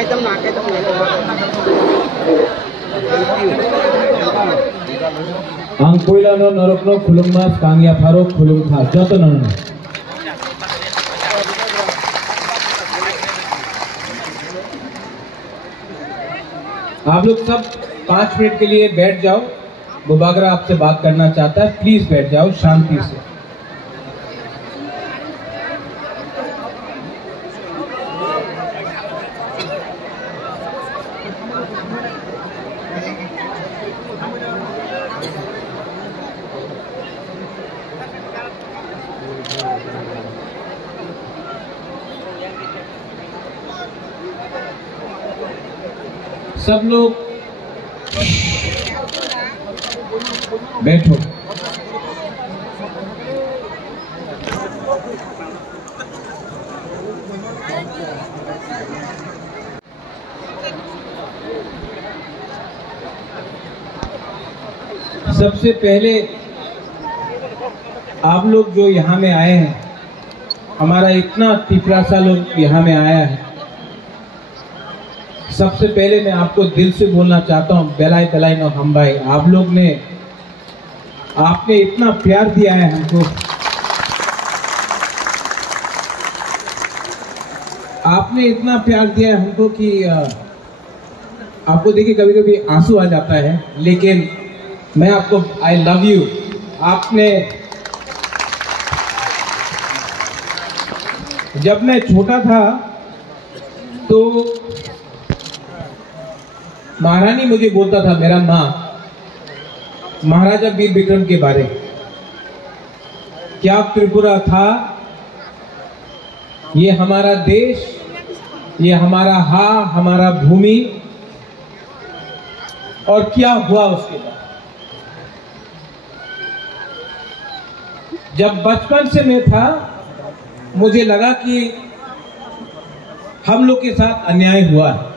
Ang Poilano Norokno Kulungmas Kangya Farok Kulung था जतन आप लोग सब 5 मिनट के लिए बैठ जाओ। बुबागरा आपसे बात करना चाहता है, प्लीज बैठ जाओ शांति से। सब लोग बैठो। सबसे पहले आप लोग जो यहाँ में आए हैं, हमारा इतना तिपरासा लोग यहाँ में आया है, सबसे पहले मैं आपको दिल से बोलना चाहता हूँ, बेलाई बेलाई नो हम भाई, आप लोग ने आपने इतना प्यार दिया है हमको, आपने इतना प्यार दिया है हमको कि आपको देखिए कभी कभी आंसू आ जाता है, लेकिन मैं आपको आई लव यू। आपने जब मैं छोटा था तो महारानी मुझे बोलता था, मेरा माँ, महाराजा वीर विक्रम के बारे में, क्या त्रिपुरा था, ये हमारा देश, ये हमारा हमारा भूमि, और क्या हुआ उसके बाद। जब बचपन से मैं था, मुझे लगा कि हम लोग के साथ अन्याय हुआ है,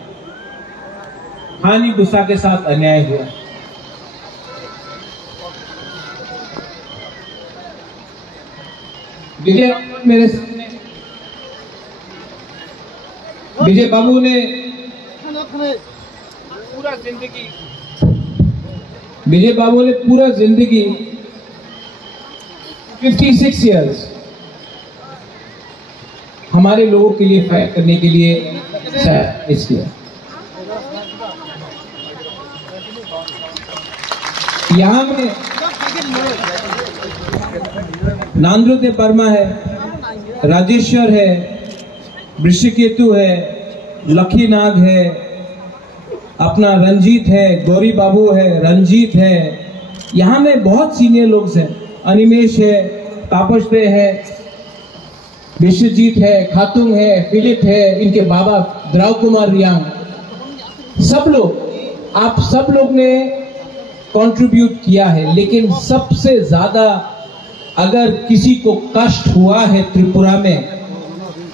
हानि गुस्सा के साथ अन्याय हुआ। विजय बाबू ने पूरा जिंदगी 56 इयर्स हमारे लोगों के लिए फाइट करने के लिए इसलिए यहाँ में नांद्रुदेव वर्मा है, राजेश्वर है, वृषिकेतु है, लखीनाग है, अपना रंजीत है, गौरी बाबू है, रंजीत है, यहाँ में बहुत सीनियर लोग हैं, अनिमेश है, तापस दे है, विश्वजीत है, खातुंग है, फिलिप है, इनके बाबा द्राव कुमार रियांग, सब लोग, आप सब लोग ने कंट्रीब्यूट किया है। लेकिन सबसे ज्यादा अगर किसी को कष्ट हुआ है त्रिपुरा में,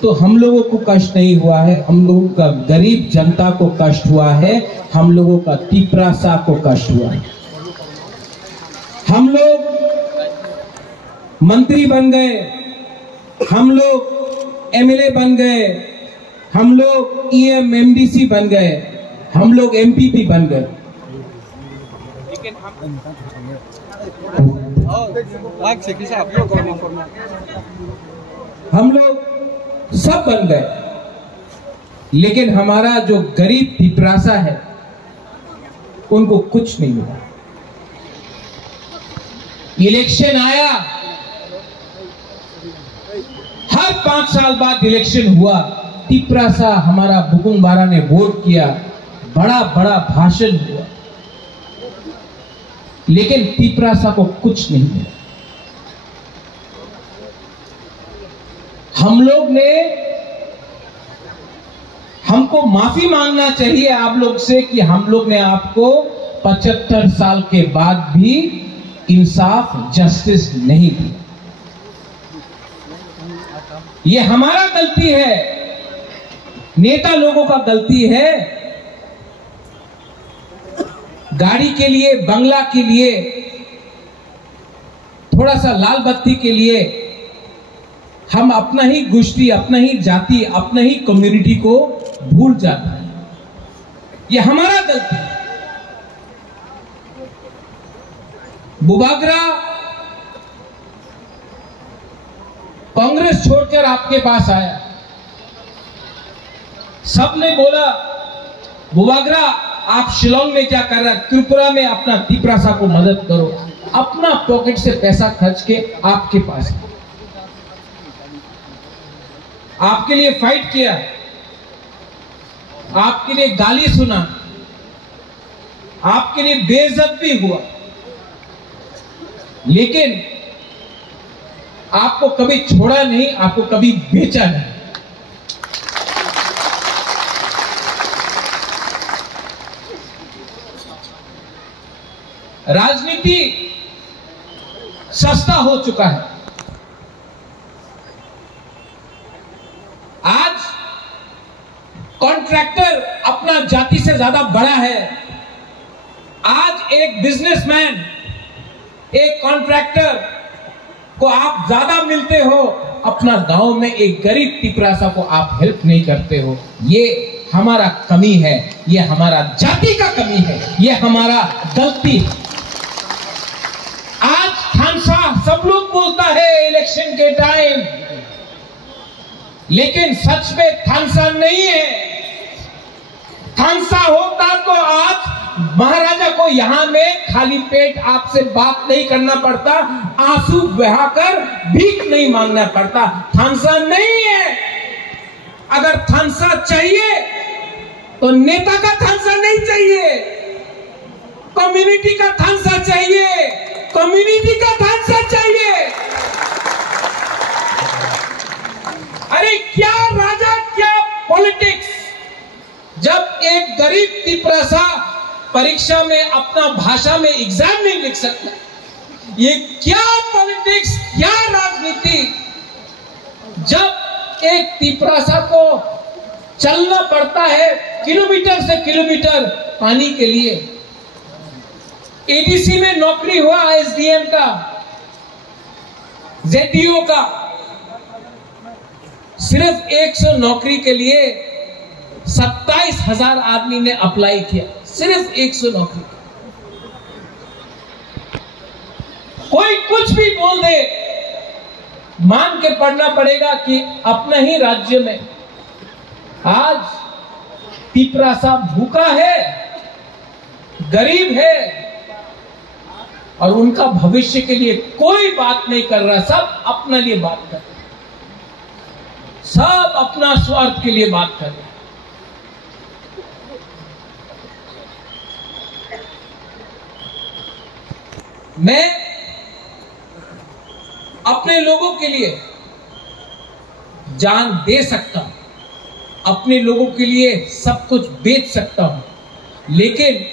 तो हम लोगों को कष्ट नहीं हुआ है, हम लोगों का गरीब जनता को कष्ट हुआ है, हम लोगों का तिपरासा को कष्ट हुआ है। हम लोग मंत्री बन गए, हम लोग एमएलए बन गए, हम लोग ईएम एमडीसी बन गए, हम लोग एमपीपी बन गए, हम लोग सब बन गए, लेकिन हमारा जो गरीब तिपरासा है उनको कुछ नहीं मिला। इलेक्शन आया, हर 5 साल बाद इलेक्शन हुआ, तिपरासा हमारा बुकुंग बारा ने वोट किया, बड़ा बड़ा भाषण हुआ, लेकिन तिपरासा को कुछ नहीं मिला। हम लोग ने, हमको माफी मांगना चाहिए आप लोग से कि हम लोग ने आपको 75 साल के बाद भी इंसाफ, जस्टिस नहीं दी। ये हमारा गलती है, नेता लोगों का गलती है। गाड़ी के लिए, बंगला के लिए, थोड़ा सा लाल बत्ती के लिए हम अपना ही गोष्ठी, अपना ही जाति, अपना ही कम्युनिटी को भूल जाते हैं। ये हमारा गलती है। बुबागरा कांग्रेस छोड़कर आपके पास आया, सबने बोला बुबागरा आप शिलोंग में क्या कर रहा है, त्रिपुरा में अपना तिपरासा को मदद करो। अपना पॉकेट से पैसा खर्च के आपके पास आपके लिए फाइट किया, आपके लिए गाली सुना, आपके लिए बेइज्जत भी हुआ, लेकिन आपको कभी छोड़ा नहीं, आपको कभी बेचा नहीं। राजनीति सस्ता हो चुका है। आज कॉन्ट्रैक्टर अपना जाति से ज्यादा बड़ा है। आज एक बिजनेसमैन, एक कॉन्ट्रैक्टर को आप ज्यादा मिलते हो, अपना गांव में एक गरीब तिपरासा को आप हेल्प नहीं करते हो। ये हमारा कमी है, ये हमारा जाति का कमी है, ये हमारा गलती है। आज थानसा सब लोग बोलता है इलेक्शन के टाइम, लेकिन सच में थानसा नहीं है। थानसा होता तो आज महाराजा को यहां में खाली पेट आपसे बात नहीं करना पड़ता, आंसू बहाकर भीख नहीं मांगना पड़ता। थानसा नहीं है। अगर थानसा चाहिए तो नेता का थानसा नहीं चाहिए, कम्युनिटी का थानसा चाहिए, कम्युनिटी का थानसा चाहिए। अरे क्या राजा, क्या पॉलिटिक्स। जब एक गरीब तिपरासा परीक्षा में अपना भाषा में एग्जाम नहीं लिख सकता, ये क्या पॉलिटिक्स, क्या राजनीति। जब एक तिपरासा को चलना पड़ता है किलोमीटर से किलोमीटर पानी के लिए। एडीसी में नौकरी हुआ एसडीएम का, जेडीओ का, सिर्फ 100 नौकरी के लिए 27,000 आदमी ने अप्लाई किया, सिर्फ 100 नौकरी। कोई कुछ भी बोल दे, मान के पढ़ना पड़ेगा कि अपना ही राज्य में आज तिपरासा भूखा है, गरीब है, और उनका भविष्य के लिए कोई बात नहीं कर रहा। सब अपने लिए बात कर रहे, सब अपना स्वार्थ के लिए बात कर रहे। मैं अपने लोगों के लिए जान दे सकता हूं, अपने लोगों के लिए सब कुछ बेच सकता हूं, लेकिन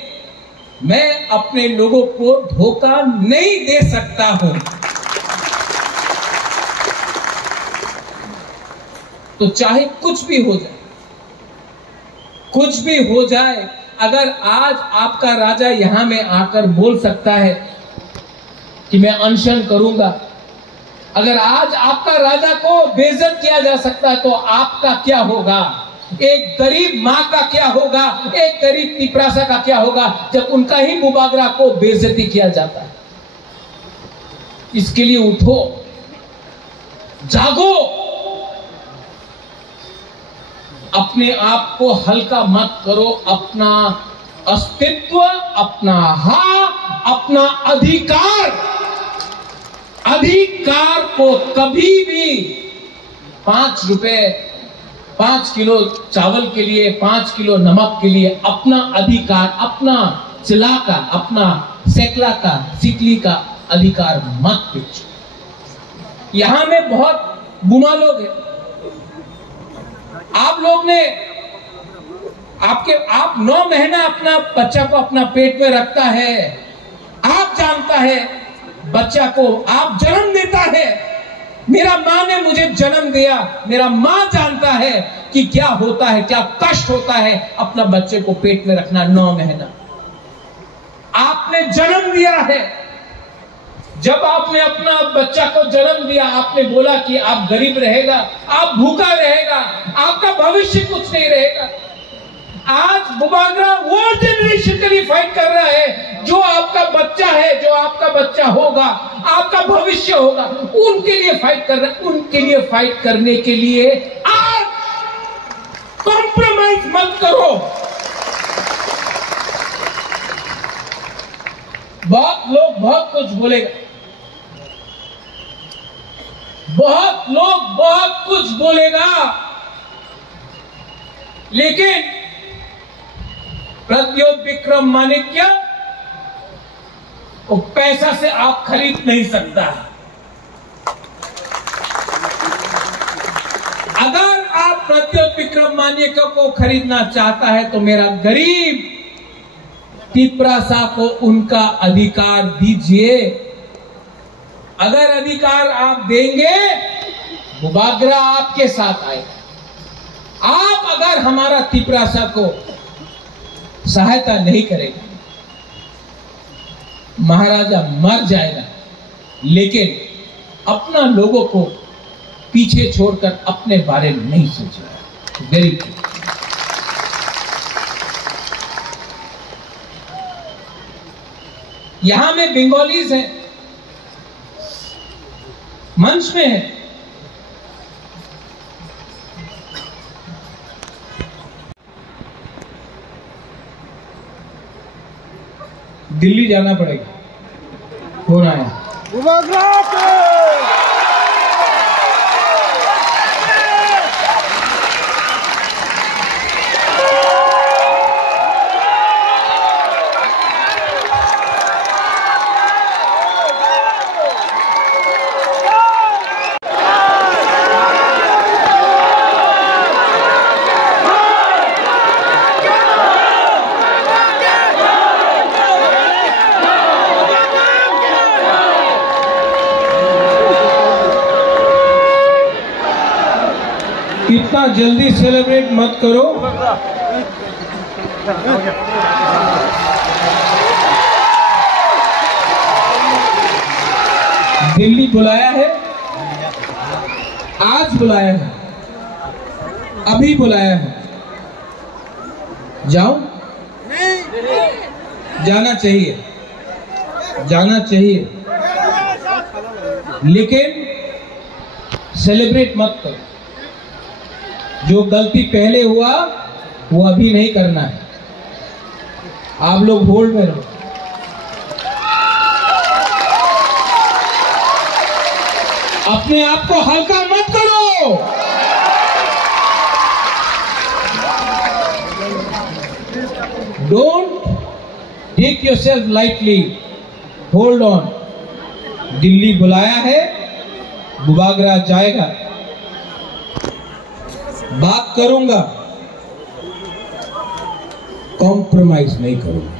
मैं अपने लोगों को धोखा नहीं दे सकता हूं। तो चाहे कुछ भी हो जाए, कुछ भी हो जाए, अगर आज आपका राजा यहां में आकर बोल सकता है कि मैं अनशन करूंगा, अगर आज आपका राजा को बेइज्जत किया जा सकता है, तो आपका क्या होगा? एक गरीब मां का क्या होगा? एक गरीब तिपरासा का क्या होगा जब उनका ही बुबागरा को बेइज्जती किया जाता है? इसके लिए उठो, जागो, अपने आप को हल्का मत करो। अपना अस्तित्व, अपना अपना अधिकार को कभी भी 5 रुपए, 5 किलो चावल के लिए, 5 किलो नमक के लिए अपना अधिकार, अपना चिला का, अपना सेकला का, सिकली का अधिकार मत बेचो। यहां में बहुत बुमा लोग हैं। आप लोग ने आप 9 महीना अपना बच्चा को अपना पेट में रखता है, आप जानता है बच्चा को, आप जन्म देता है। मेरा माँ ने मुझे जन्म दिया, मेरा माँ जानता है कि क्या होता है, क्या कष्ट होता है अपना बच्चे को पेट में रखना 9 महीना। आपने जन्म दिया है। जब आपने अपना बच्चा को जन्म दिया, आपने बोला कि आप गरीब रहेगा, आप भूखा रहेगा, आपका भविष्य कुछ नहीं रहेगा। आज बुबागरा वो जनरेशन के लिए फाइट कर रहा है जो आपका बच्चा है, जो आपका बच्चा होगा, आपका भविष्य होगा, उनके लिए फाइट कर रहा है। उनके लिए फाइट करने के लिए आज कॉम्प्रोमाइज मत करो। बहुत लोग बहुत कुछ बोलेगा, बहुत लोग बहुत कुछ बोलेगा, लेकिन प्रद्योत विक्रम माणिक्य वो पैसा से आप खरीद नहीं सकता। अगर आप प्रद्योत विक्रम माणिक्य को खरीदना चाहता है तो मेरा गरीब तिपरासा को उनका अधिकार दीजिए। अगर अधिकार आप देंगे, बुबागरा आपके साथ आएगा। आप अगर हमारा तिपरासा को सहायता नहीं करेगा, महाराजा मर जाएगा, लेकिन अपना लोगों को पीछे छोड़कर अपने बारे में नहीं सोचेगा। गरीब यहां में बंगालीज हैं, मंच में है। दिल्ली जाना पड़ेगा, फोन आया। इतना जल्दी सेलिब्रेट मत करो। दिल्ली बुलाया है, आज बुलाया है, अभी बुलाया है। जाओ, जाना चाहिए, जाना चाहिए, लेकिन सेलिब्रेट मत करो। जो गलती पहले हुआ वो अभी नहीं करना है। आप लोग होल्ड में रहो। अपने आप को हल्का मत करो। Don't take yourself lightly, hold on. Delhi बुलाया है, बुबागरा जाएगा। बात करूंगा, कॉम्प्रोमाइज नहीं करूंगा।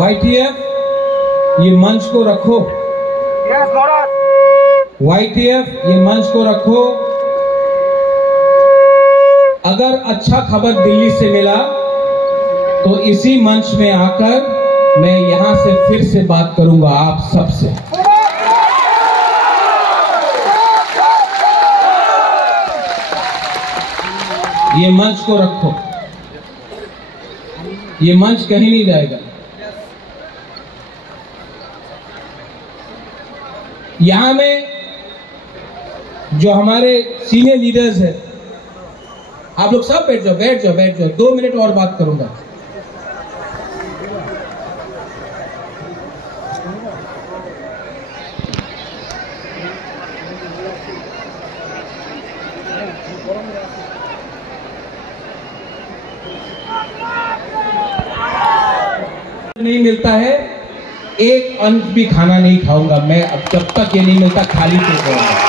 YTF, ये मंच को रखो। YTF, ये मंच को रखो। अगर अच्छा खबर दिल्ली से मिला तो इसी मंच में आकर मैं यहां से फिर से बात करूंगा आप सबसे। ये मंच को रखो, ये मंच कहीं नहीं जाएगा। यहां में जो हमारे सीनियर लीडर्स हैं, आप लोग सब बैठ जाओ, बैठ जाओ, बैठ जाओ। 2 मिनट और बात करूंगा। नहीं मिलता है, एक अंश भी खाना नहीं खाऊंगा मैं। अब जब तक ये नहीं मिलता खाली पेट रहूंगा।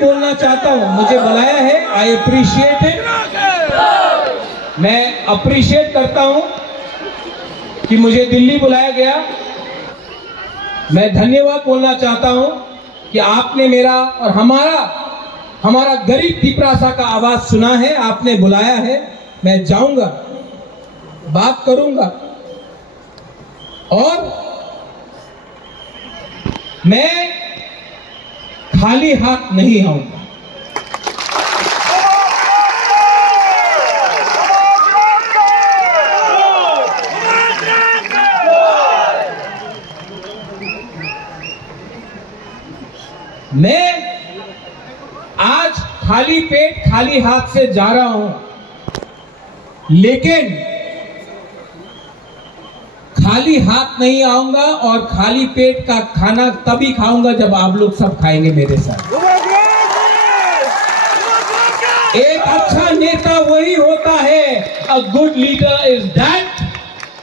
बोलना चाहता हूं, मुझे बुलाया है, आई अप्रिशिएट इट। मैं अप्रिशिएट करता हूं कि मुझे दिल्ली बुलाया गया। मैं धन्यवाद बोलना चाहता हूं कि आपने मेरा और हमारा गरीब तिपरासा का आवाज सुना है, आपने बुलाया है। मैं जाऊंगा, बात करूंगा और मैं खाली हाथ नहीं आऊंगा। मैं आज खाली पेट खाली हाथ से जा रहा हूं, लेकिन खाली हाथ नहीं आऊंगा और खाली पेट का खाना तभी खाऊंगा जब आप लोग सब खाएंगे मेरे साथ। एक अच्छा नेता वही होता है, a good leader is that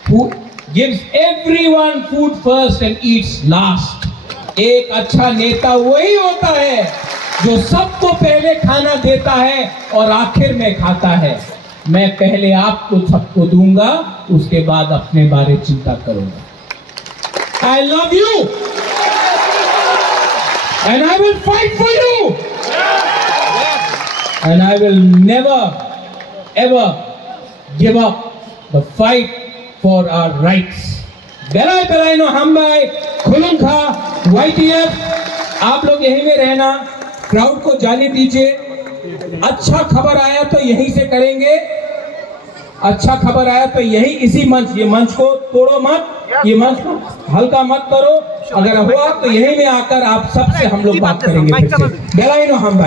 who gives everyone food first and Yeats last. एक अच्छा नेता वही होता है जो सबको पहले खाना देता है और आखिर में खाता है। मैं पहले आपको सबको दूंगा, उसके बाद अपने बारे चिंता करूंगा। I love you and I will fight for you and I will never ever give up the fight for our rights. बेलाय बेलायनो हमबाय खुलुंखा YTF। आप लोग यहीं में रहना, क्राउड को जाने दीजिए। अच्छा खबर आया तो यहीं से करेंगे, अच्छा खबर आया तो यही इसी मंच, ये मंच को तोड़ो मत, ये मंच को हल्का मत करो। अगर हुआ तो यहीं में आकर आप सबसे हम लोग बात करेंगे फिर से। बेलायनो हमबाय।